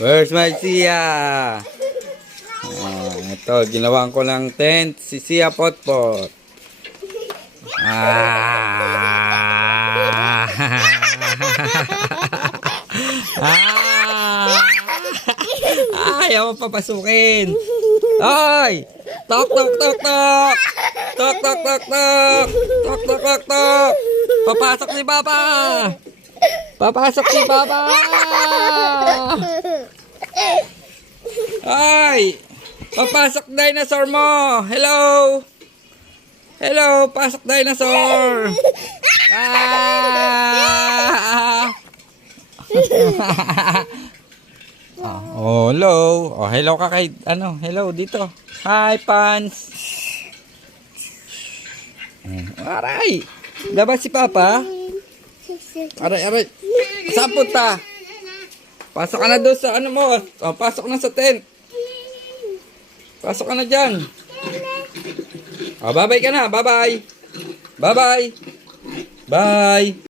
Where's my Sia? Ito, ginawan ko ng tent. Si Sia Potpot. Ah! Ayaw mo papasukin. Ay! Tok, tok, tok, tok! Tok, tok, tok, tok! Tok, tok, tok, tok! Papasok si Papa! Papasok si Papa! Ay! Papasok dinosaur mo! Hello! Hello! Pasok dinosaur! Ah! Oh, hello. Oh, hello ka kay hello dito. Hi, Pans. Aray. Labas si Papa. Aray, aray. Saan punta? Pasok ka na doon sa mo. Oh, pasok na sa tent. Pasok ka na diyan. Oh, bye-bye ka na. Bye-bye. Bye-bye. Bye.